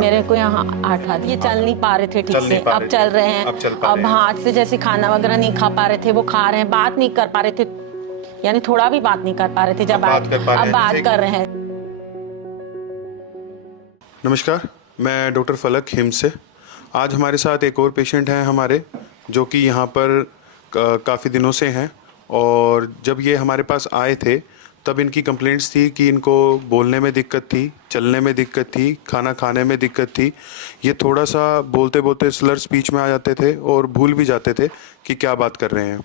यहाँ? मेरे को यहाँ 8 हाथ, ये चल नहीं पा रहे थे ठीक से, अब चल रहे हैं। अब हाथ से जैसे खाना वगैरह नहीं खा पा रहे थे, वो खा रहे हैं। बात नहीं कर पा रहे थे, यानी थोड़ा भी बात नहीं कर पा रहे थे। जब अब बात कर रहे हैं। नमस्कार, मैं डॉक्टर फलक हिम से। आज हमारे साथ एक और पेशेंट हैं हमारे, जो कि यहाँ पर काफ़ी दिनों से हैं। और जब ये हमारे पास आए थे तब इनकी कंप्लेंट्स थी कि इनको बोलने में दिक्कत थी, चलने में दिक्कत थी, खाना खाने में दिक्कत थी। ये थोड़ा सा बोलते बोलते स्लर स्पीच में आ जाते थे और भूल भी जाते थे कि क्या बात कर रहे हैं।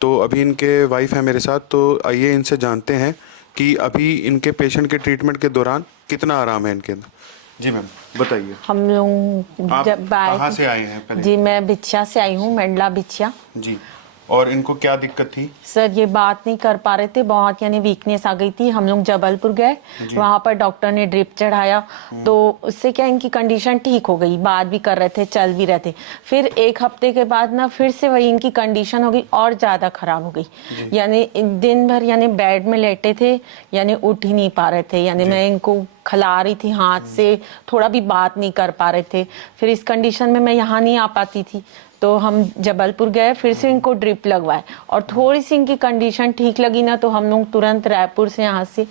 तो अभी इनके वाइफ है मेरे साथ, तो आइए इनसे जानते हैं कि अभी इनके पेशेंट के ट्रीटमेंट के दौरान कितना आराम है इनके अंदर। जी मैम, बताइए। हम लोग जब कहाँ से आए हैं पहले? जी, मैं बिछिया से आई हूँ, मंडला बिछिया जी। और इनको क्या दिक्कत थी? सर, ये बात नहीं कर पा रहे थे, बहुत यानी वीकनेस आ गई थी। हम लोग जबलपुर गए, वहां पर डॉक्टर ने ड्रिप चढ़ाया, तो उससे क्या इनकी कंडीशन ठीक हो गई। बात भी कर रहे थे, चल भी रहे थे। फिर एक हफ्ते के बाद ना फिर से वही इनकी कंडीशन हो गई और ज्यादा खराब हो गई। यानी दिन भर यानी बेड में लेटे थे, यानी उठ ही नहीं पा रहे थे। यानी मैं इनको खिला रही थी हाथ से, थोड़ा भी बात नहीं कर पा रहे थे। फिर इस कंडीशन में मैं यहाँ नहीं आ पाती थी, तो हम जबलपुर गए, फिर से इनको ड्रिप लगवाए और थोड़ी सी इनकी कंडीशन ठीक लगी ना, तो हम लोग तुरंत रायपुर से यहाँ से।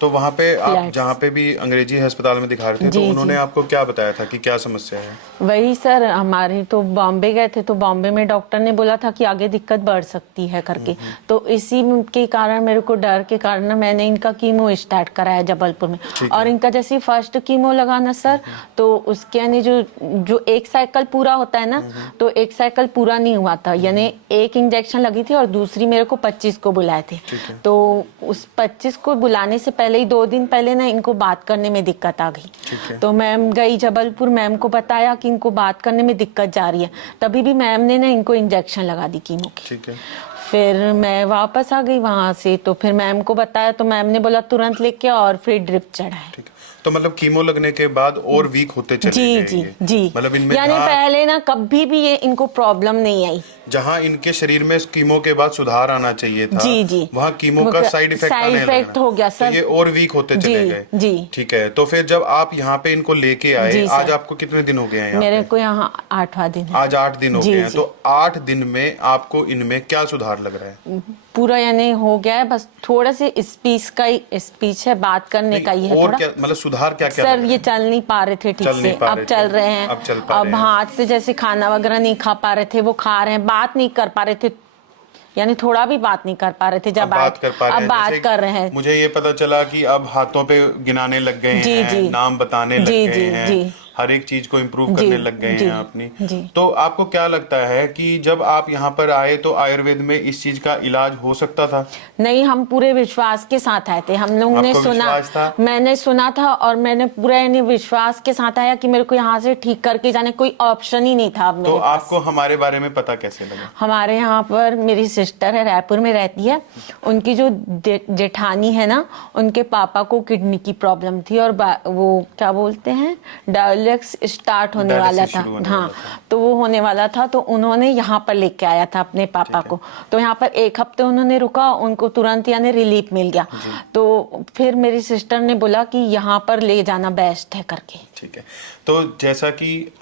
तो वहाँ पे आप जहाँ पे भी अंग्रेजी अस्पताल में दिखा रहे थे, तो उन्होंने आपको क्या बताया था कि क्या समस्या है? वही सर, हमारी तो बॉम्बे गए थे, तो बॉम्बे में डॉक्टर ने बोला था कि आगे दिक्कत बढ़ सकती है करके। तो इसी के कारण, मेरे को डर के कारण मैंने इनका कीमो स्टार्ट कराया जबलपुर में। और इनका जैसे फर्स्ट कीमो लगा ना सर, तो उसके यानी जो एक साइकिल पूरा होता है ना, तो एक साइकिल पूरा नहीं हुआ था। यानी एक इंजेक्शन लगी थी और दूसरी मेरे को 25 को बुलाए थे। तो उस 25 को बुलाने से पहले ही 2 दिन पहले ना इनको बात करने में दिक्कत आ गई। तो मैम गई जबलपुर, मैम को बताया कि इनको बात करने में दिक्कत जा रही है। तभी भी मैम ने ना इनको इंजेक्शन लगा दी कीमो की। ठीक है। फिर मैं वापस आ गई वहां से, तो फिर मैम को बताया, तो मैम ने बोला तुरंत लेके और फिर ड्रिप चढ़ाए। तो मतलब कीमो लगने के बाद और वीक होते चले गए? जी। मतलब इनमें यानी पहले ना कभी भी ये इनको प्रॉब्लम नहीं आई। जहाँ इनके शरीर में कीमो के बाद सुधार आना चाहिए था, वहाँ कीमो का साइड इफेक्ट हो गया सर। तो ये और वीक होते चले गए। ठीक है। तो फिर जब आप यहाँ पे इनको लेके आए, आज आपको कितने दिन हो गए हैं? मेरे को यहाँ 8वां दिन है। आज 8 दिन हो गए हैं। तो 8 दिन में आपको इनमें क्या सुधार लग रहा है? पूरा यानी हो गया है, बस थोड़ा से स्पीच है, बात करने का ही है। और क्या मतलब सुधार क्या सर, ये चल नहीं पा रहे थे ठीक से, अब चल रहे हैं। अब हाथ से जैसे खाना वगैरह नहीं खा पा रहे थे, वो खा रहे हैं। बात नहीं कर पा रहे थे, यानी थोड़ा भी बात नहीं कर पा रहे थे। जब बात कर रहे हैं। मुझे ये पता चला कि अब हाथों पे गिनाने लग गए हैं, नाम बताने लग गए हैं, हर एक चीज को इम्प्रूव करने लग गए हैं अपनी। तो आपको क्या लगता है कि जब आप यहाँ पर आए तो आयुर्वेद में इस चीज का इलाज हो सकता था? नहीं, हम पूरे विश्वास के साथ आए थे। हम लोगों ने सुना, मैंने सुना था और मैंने पूरा यानी विश्वास के साथ आया कि मेरे को यहाँ से ठीक करके जाने कोई ऑप्शन ही नहीं था। तो आपको हमारे बारे में पता कैसे लगा? हमारे यहाँ पर मेरी सिस्टर है, रायपुर में रहती है। उनकी जो जेठानी है ना, उनके पापा को किडनी की प्रॉब्लम थी और वो क्या बोलते हैं, डायलिसिस स्टार्ट होने वाला था। हाँ, तो वो होने वाला था, तो उन्होंने यहाँ पर लेके आया था अपने पापा को। तो यहाँ पर 1 हफ्ते उन्होंने रुका, उनको तुरंत यानी रिलीफ मिल गया। तो फिर मेरी सिस्टर ने बोला कि यहाँ पर ले जाना बेस्ट है करके। ठीक है। तो जैसा कि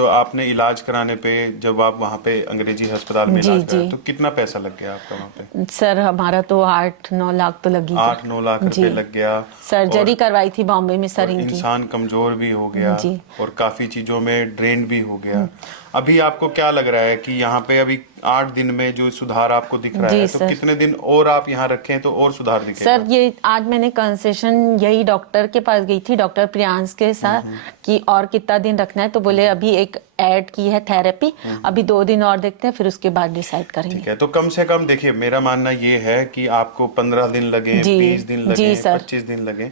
आपने इलाज कराने पे, जब आप वहाँ पे अंग्रेजी अस्पताल में इलाज कराए, तो कितना पैसा लग गया आपका वहाँ पे? सर, हमारा तो 8-9 लाख तो लगी। 8-9 लाख रुपए लग गया। सर्जरी करवाई थी बॉम्बे में सर इनकी। इंसान कमजोर भी हो गया और काफी चीजों में ड्रेन भी हो गया। अभी आपको क्या लग रहा है कि यहाँ पे अभी 8 दिन में जो सुधार आपको दिख रहा है, तो कितने दिन और आप यहाँ रखें तो और सुधार दिखेगा? सर, ये आज मैंने कंसेशन यही डॉक्टर के पास गई थी, डॉक्टर प्रियांश के साथ, कि और कितना दिन रखना है। तो बोले अभी एक ऐड की है थेरेपी, अभी 2 दिन और देखते हैं, फिर उसके बाद डिसाइड करेंगे। ठीक है। तो कम से कम देखिए, मेरा मानना ये है कि आपको 15 दिन लगे, 20 दिन लगे, 25 दिन लगे,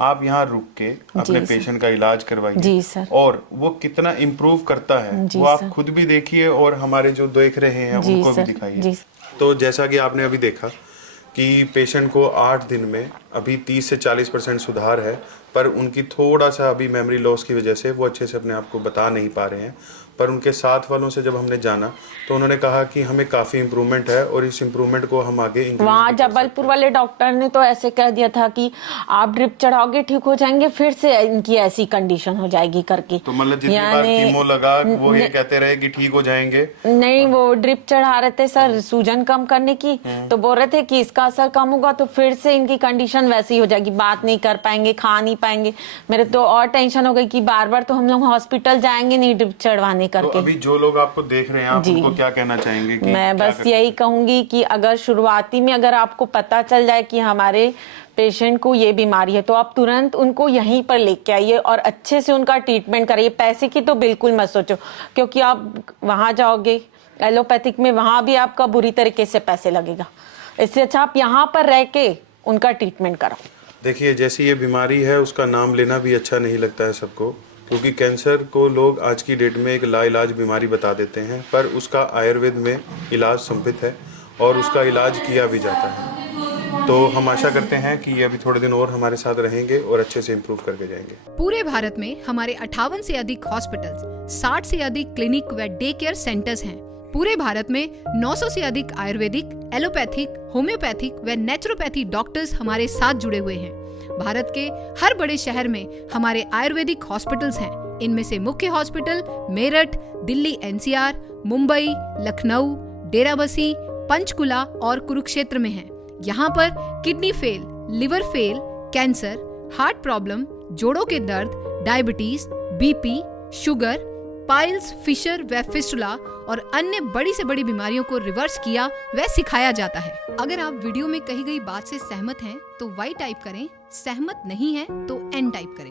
आप यहाँ रुक के अपने पेशेंट का इलाज करवाइए। और वो कितना इम्प्रूव करता है वो आप खुद भी देखिए और हमारे जो देख रहे हैं उनको भी दिखाइए। तो जैसा कि आपने अभी देखा कि पेशेंट को 8 दिन में अभी 30 से 40% सुधार है, पर उनकी थोड़ा सा अभी मेमोरी लॉस की वजह से वो अच्छे से अपने आप को बता नहीं पा रहे हैं। पर उनके साथ वालों से जब हमने जाना तो उन्होंने कहा कि हमें काफ़ी इम्प्रूवमेंट है और इस इम्प्रूवमेंट को हम आगे increase वहाँ भी कर जबलपुर वाले डॉक्टर ने तो ऐसे कह दिया था कि आप ड्रिप चढ़ाओगे ठीक हो जाएंगे, फिर से इनकी ऐसी कंडीशन हो जाएगी करके। तो मतलब जितनी बार कीमो लगा वो ये कहते रहे कि ठीक हो जाएंगे। नहीं, वो ड्रिप चढ़ा रहे थे सर सूजन कम करने की, तो बोल रहे थे कि इसका असर कम होगा तो फिर से इनकी कंडीशन वैसी हो जाएगी, बात नहीं कर पाएंगे, खा नहीं पाएंगे। मेरे तो और टेंशन हो गई कि बार बार तो हम लोग हॉस्पिटल जाएंगे नहीं ड्रिप चढ़वाने तो करके। अभी जो लोग आपको देख रहे हैं आप जी। उनको क्या कहना चाहेंगे कि मैं क्या बस यही कहूंगी कि अगर शुरुआती में अगर आपको पता चल जाए कि हमारे पेशेंट को ये बीमारी है तो आप तुरंत उनको यहीं पर लेके आइए और अच्छे से उनका ट्रीटमेंट करिए। पैसे की तो बिल्कुल मत सोचो, क्योंकि आप वहां जाओगे एलोपैथिक में, वहां भी आपका बुरी तरीके से पैसे लगेगा। इससे अच्छा आप यहाँ पर रह के उनका ट्रीटमेंट करो। देखिए, जैसी ये बीमारी है उसका नाम लेना भी अच्छा नहीं लगता है सबको, क्योंकि कैंसर को लोग आज की डेट में एक लाइलाज बीमारी बता देते हैं, पर उसका आयुर्वेद में इलाज संपित है और उसका इलाज किया भी जाता है। तो हम आशा करते हैं कि ये अभी थोड़े दिन और हमारे साथ रहेंगे और अच्छे से इम्प्रूव करके जाएंगे। पूरे भारत में हमारे 58 से अधिक हॉस्पिटल्स, 60 से अधिक क्लिनिक व डे केयर सेंटर्स हैं। पूरे भारत में 900 से अधिक आयुर्वेदिक, एलोपैथिक, होम्योपैथिक व नेचुरोपैथी डॉक्टर्स हमारे साथ जुड़े हुए हैं। भारत के हर बड़े शहर में हमारे आयुर्वेदिक हॉस्पिटल्स हैं। इनमें से मुख्य हॉस्पिटल मेरठ, दिल्ली NCR, मुंबई, लखनऊ, डेराबसी, पंचकुला और कुरुक्षेत्र में हैं। यहाँ पर kidney fail, liver fail, cancer, heart problem, जोड़ों के दर्द, diabetes, BP, sugar, piles, fissure व फिस्टुला और अन्य बड़ी से बड़ी बीमारियों को रिवर्स किया व सिखाया जाता है। अगर आप वीडियो में कही गई बात से सहमत हैं तो Y टाइप करें, सहमत नहीं हैं तो N टाइप करें।